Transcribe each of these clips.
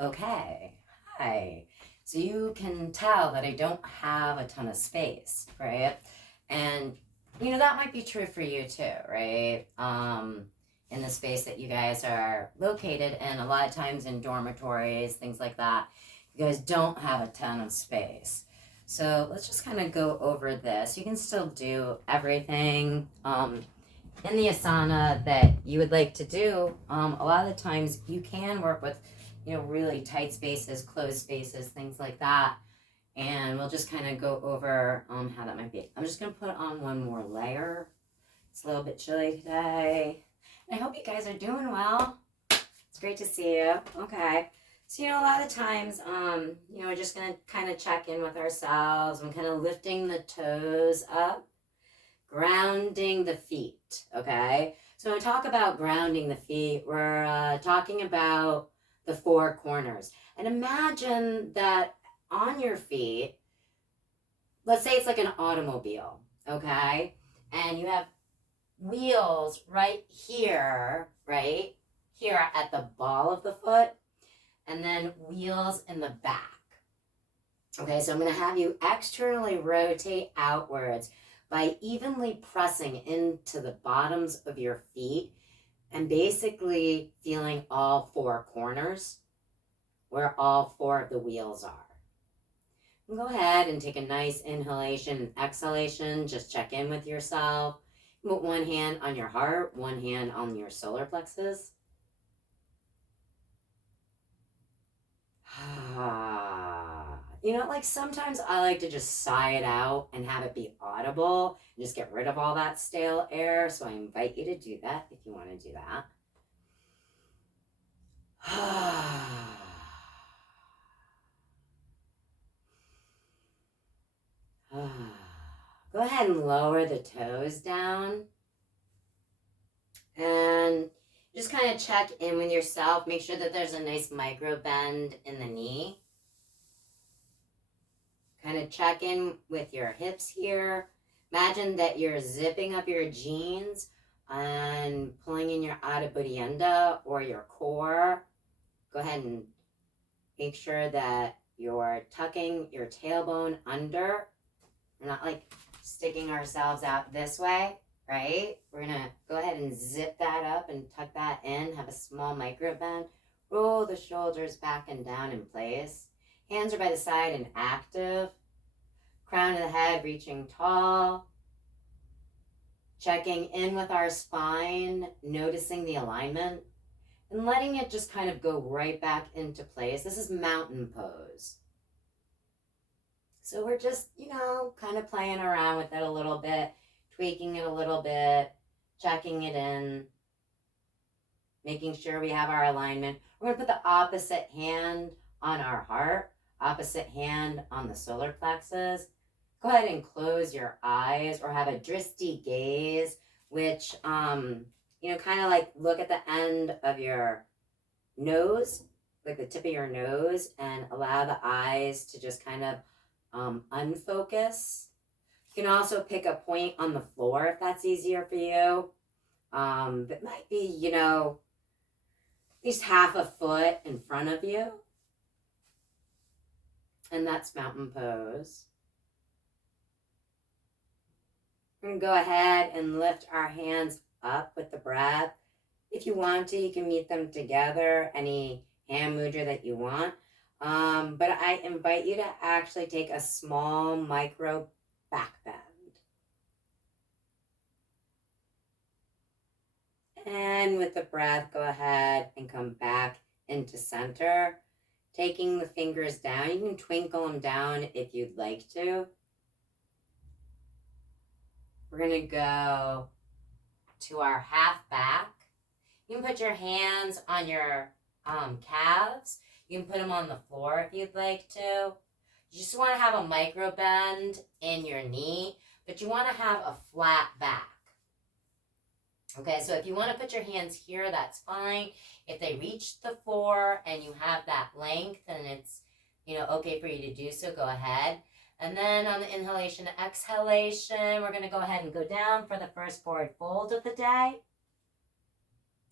Okay, hi. So you can tell that I don't have a ton of space, right? And that might be true for you too, right? In the space that you guys are located in, a lot of times in dormitories, things like that, you guys don't have a ton of space. So let's just kind of go over this. You can still do everything in the asana that you would like to do. A lot of the times you can work with really tight spaces, closed spaces, things like that. And we'll just kind of go over how that might be. I'm just going to put on one more layer. It's a little bit chilly today. And I hope you guys are doing well. It's great to see you. Okay. So, a lot of times, we're just going to kind of check in with ourselves. I'm kind of lifting the toes up, grounding the feet. Okay. So when we talk about grounding the feet, we're talking about the four corners. And imagine that on your feet, let's say it's like an automobile, okay? And you have wheels right here, right? Here at the ball of the foot, and then wheels in the back. Okay, so I'm going to have you externally rotate outwards by evenly pressing into the bottoms of your feet and basically feeling all four corners where all four of the wheels are. And go ahead and take a nice inhalation and exhalation. Just check in with yourself. Put one hand on your heart, one hand on your solar plexus. Like sometimes I like to just sigh it out and have it be audible and just get rid of all that stale air. So I invite you to do that if you want to do that. Go ahead and lower the toes down and just kind of check in with yourself. Make sure that there's a nice micro bend in the knee. Kind of check in with your hips here. Imagine that you're zipping up your jeans and pulling in your adipodienda or your core. Go ahead and make sure that you're tucking your tailbone under. We're not like sticking ourselves out this way, right? We're going to go ahead and zip that up and tuck that in. Have a small micro bend. Roll the shoulders back and down in place. Hands are by the side and active. Crown of the head reaching tall. Checking in with our spine, noticing the alignment, and letting it just kind of go right back into place. This is mountain pose. So we're just, kind of playing around with it a little bit, tweaking it a little bit, checking it in, making sure we have our alignment. We're going to put the opposite hand on our heart, opposite hand on the solar plexus. Go ahead and close your eyes or have a drishti gaze, which, kind of like look at the end of your nose, like the tip of your nose, and allow the eyes to just kind of unfocus. You can also pick a point on the floor if that's easier for you. It might be, at least half a foot in front of you. And that's mountain pose. We're going to go ahead and lift our hands up with the breath. If you want to, you can meet them together, any hand mudra that you want. But I invite you to actually take a small micro back bend. And with the breath, go ahead and come back into center. Taking the fingers down. You can twinkle them down if you'd like to. We're going to go to our half back. You can put your hands on your calves. You can put them on the floor if you'd like to. You just want to have a micro bend in your knee, but you want to have a flat back. Okay, so if you want to put your hands here, that's fine. If they reach the floor and you have that length and it's, okay for you to do so, go ahead. And then on the inhalation and exhalation, we're going to go ahead and go down for the first forward fold of the day.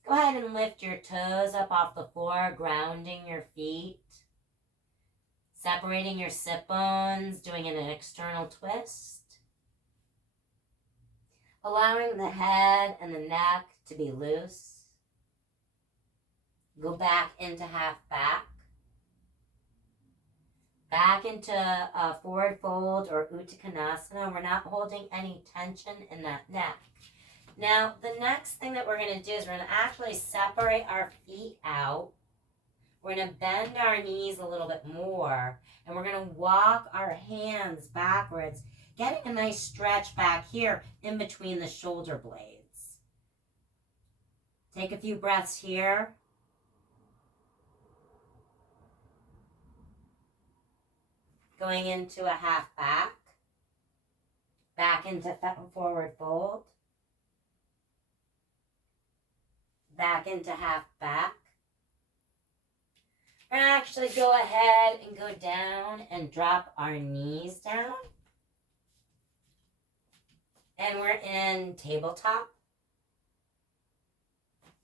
Go ahead and lift your toes up off the floor, grounding your feet. Separating your sit bones, doing an external twist. Allowing the head and the neck to be loose. Go back into half back. Back into a forward fold or Uttanasana. We're not holding any tension in that neck. Now, the next thing that we're going to do is we're going to actually separate our feet out. We're going to bend our knees a little bit more. And we're going to walk our hands backwards, getting a nice stretch back here in between the shoulder blades. Take a few breaths here. Going into a half back. Back into forward fold. Back into half back. We're going to actually go ahead and go down and drop our knees down. And we're in tabletop.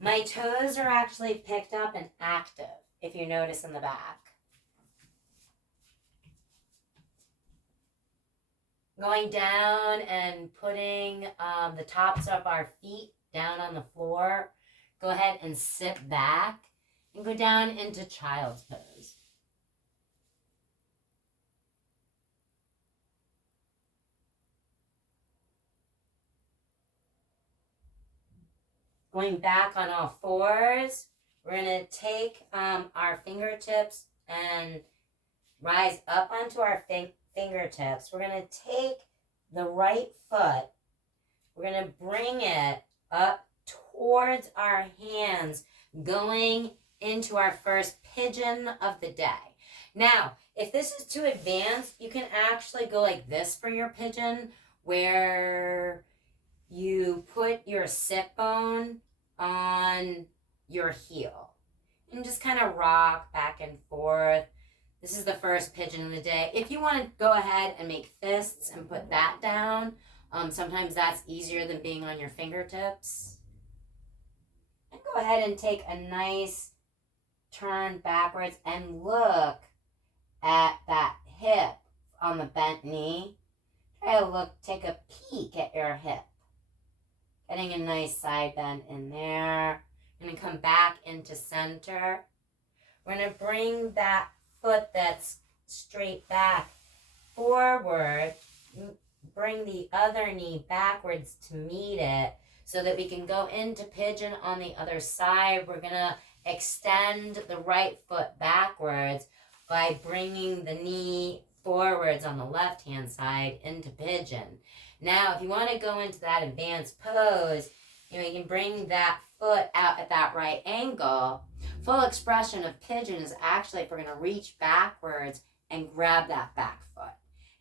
My toes are actually picked up and active, if you notice in the back. Going down and putting the tops of our feet down on the floor. Go ahead and sit back and go down into child's pose. Going back on all fours, we're going to take our fingertips and rise up onto our fingertips. We're going to take the right foot. We're going to bring it up towards our hands, going into our first pigeon of the day. Now, if this is too advanced, you can actually go like this for your pigeon, where you put your sit bone on your heel and just kind of rock back and forth. This is the first pigeon of the day. If you want to go ahead and make fists and put that down, sometimes that's easier than being on your fingertips. And go ahead and take a nice turn backwards and look at that hip on the bent knee. Try to take a peek at your hip. Getting a nice side bend in there. We're going to come back into center. We're going to bring that foot that's straight back forward. Bring the other knee backwards to meet it so that we can go into pigeon on the other side. We're going to extend the right foot backwards by bringing the knee forwards on the left-hand side into pigeon. Now, if you want to go into that advanced pose, you can bring that foot out at that right angle. Full expression of pigeon is actually if we're going to reach backwards and grab that back foot.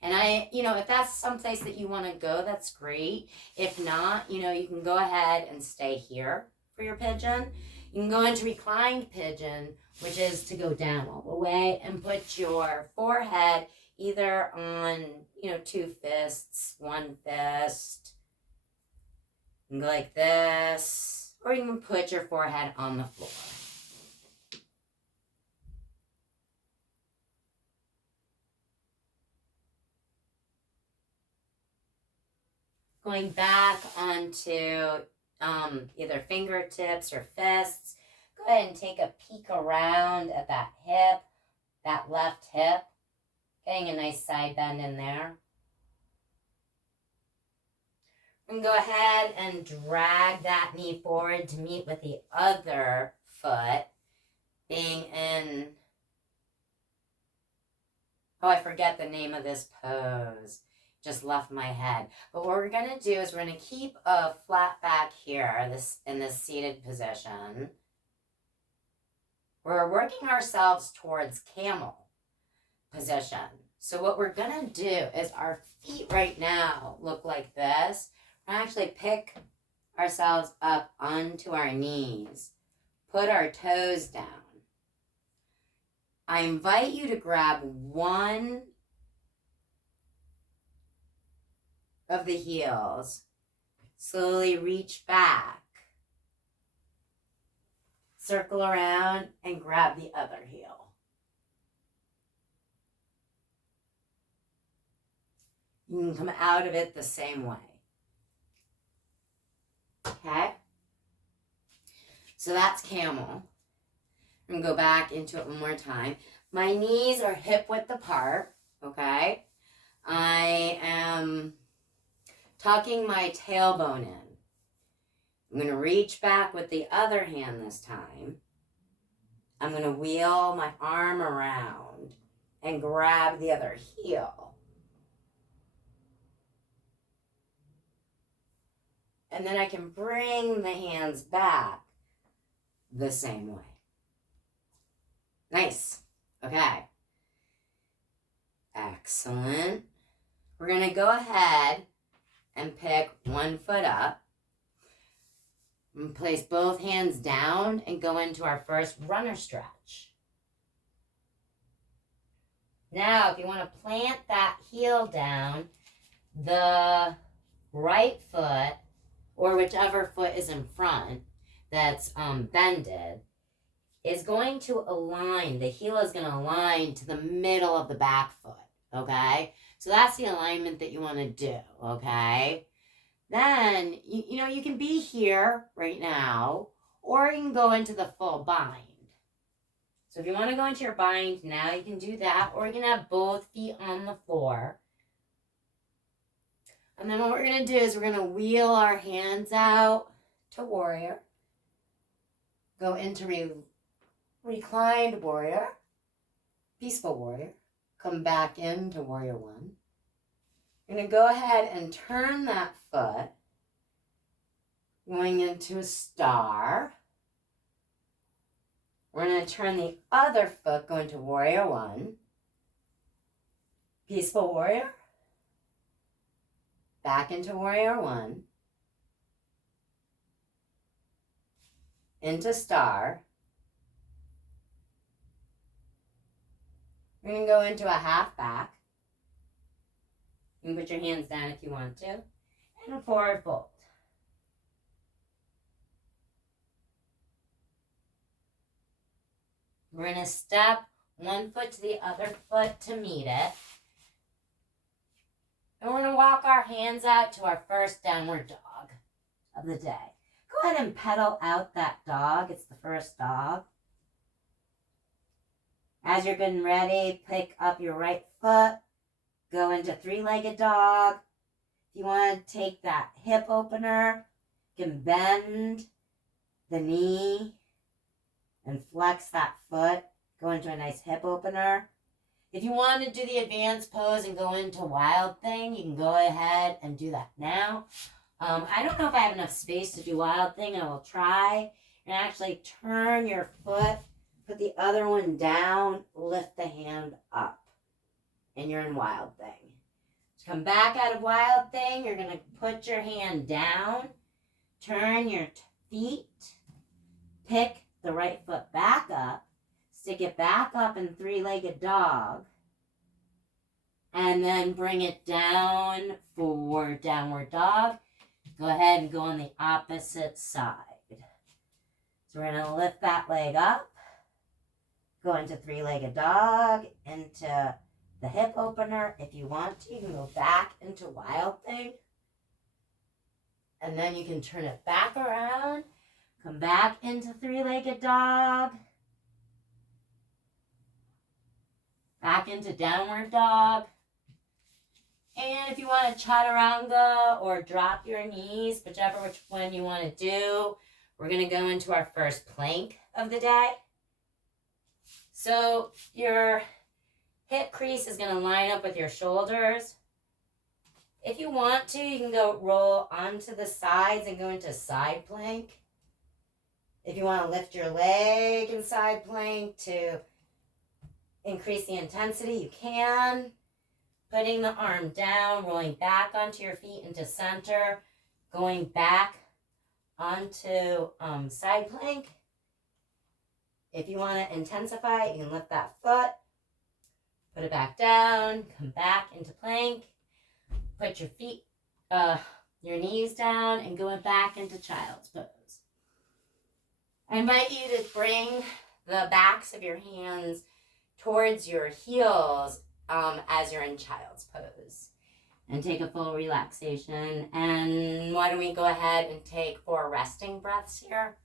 And if that's someplace that you want to go, that's great. If not, you can go ahead and stay here for your pigeon. You can go into reclined pigeon, which is to go down all the way and put your forehead either on, two fists, one fist. You can go like this, or you can put your forehead on the floor. Going back onto either fingertips or fists. Go ahead and take a peek around at that hip, that left hip. Getting a nice side bend in there. And go ahead and drag that knee forward to meet with the other foot. Being in, I forget the name of this pose. Just left my head. But what we're going to do is we're going to keep a flat back here in this seated position. We're working ourselves towards camel position. So what we're going to do is our feet right now look like this. We're going to actually pick ourselves up onto our knees. Put our toes down. I invite you to grab one of the heels. Slowly reach back. circle around and grab the other heel. You can come out of it the same way. Okay? So that's camel. I'm going to go back into it one more time. My knees are hip width apart, okay? I am tucking my tailbone in. I'm going to reach back with the other hand this time. I'm going to wheel my arm around and grab the other heel. And then I can bring the hands back the same way. Nice. Okay. Excellent. We're going to go ahead and pick one foot up. And place both hands down and go into our first runner stretch. Now, if you want to plant that heel down, the right foot, or whichever foot is in front that's bended, is going to align, the heel is going to align to the middle of the back foot, okay? So that's the alignment that you want to do, okay? Then, you can be here right now, or you can go into the full bind. So if you want to go into your bind now, you can do that, or you can have both feet on the floor. And then what we're going to do is we're going to wheel our hands out to warrior. Go into reclined warrior, peaceful warrior. Come back into warrior one. You're going to go ahead and turn that foot, going into a star. We're going to turn the other foot, going to warrior one, peaceful warrior, back into warrior one, into star. We're going to go into a half back. You can put your hands down if you want to. And a forward fold. We're going to step one foot to the other foot to meet it. And we're going to walk our hands out to our first downward dog of the day. Go ahead and pedal out that dog. It's the first dog. As you're getting ready, pick up your right foot. Go into three-legged dog. If you want to take that hip opener, you can bend the knee and flex that foot. Go into a nice hip opener. If you want to do the advanced pose and go into wild thing, you can go ahead and do that now. I don't know if I have enough space to do wild thing. I will try. And actually turn your foot, put the other one down, lift the hand up. And you're in wild thing. So come back out of wild thing. You're going to put your hand down. Turn your feet. Pick the right foot back up. Stick it back up in three-legged dog. And then bring it down for downward dog. Go ahead and go on the opposite side. So we're going to lift that leg up. Go into three-legged dog. Into the hip opener. If you want to, you can go back into wild thing. And then you can turn it back around. Come back into three-legged dog. Back into downward dog. And if you want to chaturanga or drop your knees, whichever which one you want to do, we're going to go into our first plank of the day. So your hip crease is going to line up with your shoulders. If you want to, you can go roll onto the sides and go into side plank. If you want to lift your leg in side plank to increase the intensity, you can. Putting the arm down, rolling back onto your feet into center, going back onto side plank. If you want to intensify, you can lift that foot, put it back down, come back into plank, put your feet, your knees down, and going back into child's pose. I invite you to bring the backs of your hands towards your heels as you're in child's pose. And take a full relaxation. And why don't we go ahead and take 4 resting breaths here?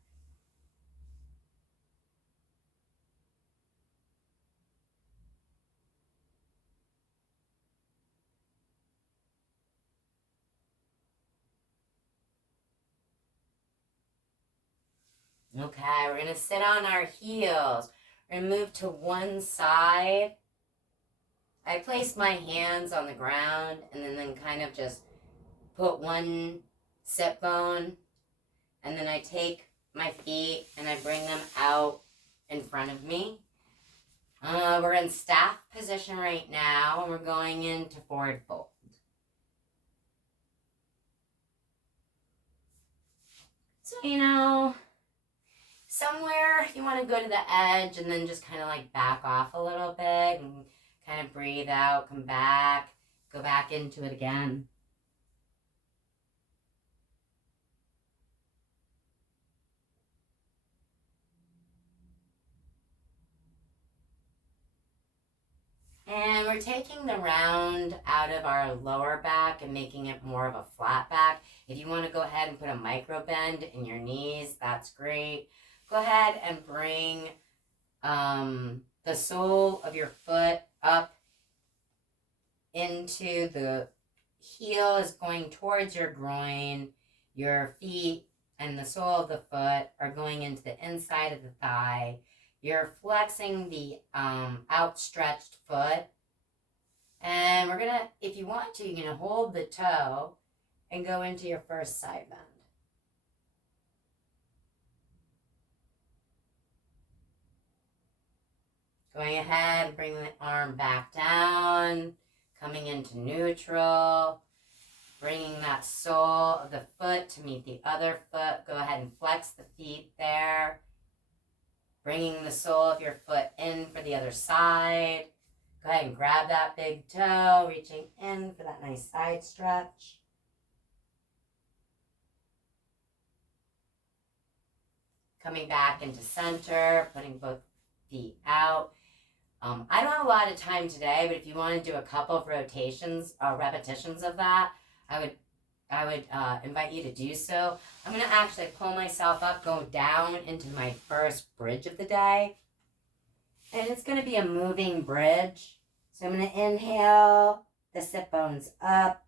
Okay, we're going to sit on our heels. We're going to move to one side. I place my hands on the ground and then kind of just put one sit bone. And then I take my feet and I bring them out in front of me. We're in staff position right now, and we're going into forward fold. So, somewhere you want to go to the edge and then just kind of like back off a little bit and kind of breathe out, come back, go back into it again. And we're taking the round out of our lower back and making it more of a flat back. If you want to go ahead and put a micro bend in your knees, that's great. Go ahead and bring the sole of your foot up into the heel is going towards your groin. Your feet and the sole of the foot are going into the inside of the thigh. You're flexing the outstretched foot. And we're going to, if you want to, you're going to hold the toe and go into your first side bend. Going ahead, bring the arm back down, coming into neutral, bringing that sole of the foot to meet the other foot. Go ahead and flex the feet there. Bringing the sole of your foot in for the other side. Go ahead and grab that big toe, reaching in for that nice side stretch. Coming back into center, putting both feet out. I don't have a lot of time today, but if you want to do a couple of repetitions of that, I would invite you to do so. I'm going to actually pull myself up, go down into my first bridge of the day. And it's going to be a moving bridge. So I'm going to inhale, the sit bones up.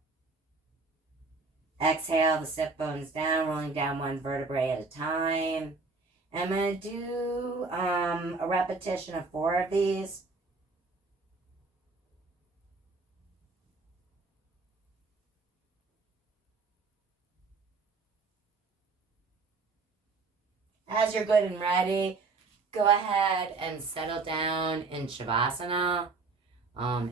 Exhale, the sit bones down, rolling down one vertebrae at a time. And I'm going to do a repetition of 4 of these. As you're good and ready, go ahead and settle down in Shavasana,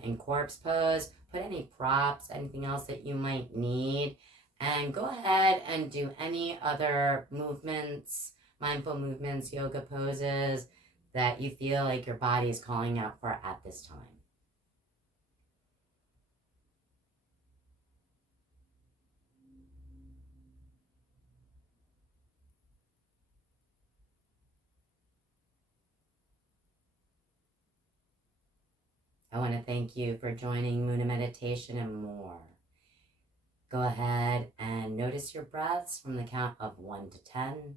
in corpse pose. Put any props, anything else that you might need, and go ahead and do any other movements, mindful movements, yoga poses that you feel like your body is calling out for at this time. I want to thank you for joining Muna Meditation and more. Go ahead and notice your breaths from the count of 1 to 10,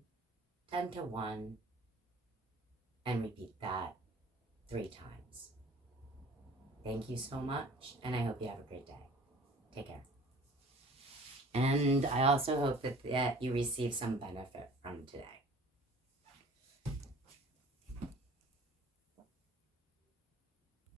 10 to 1, and repeat that 3 times. Thank you so much, and I hope you have a great day. Take care. And I also hope that you receive some benefit from today.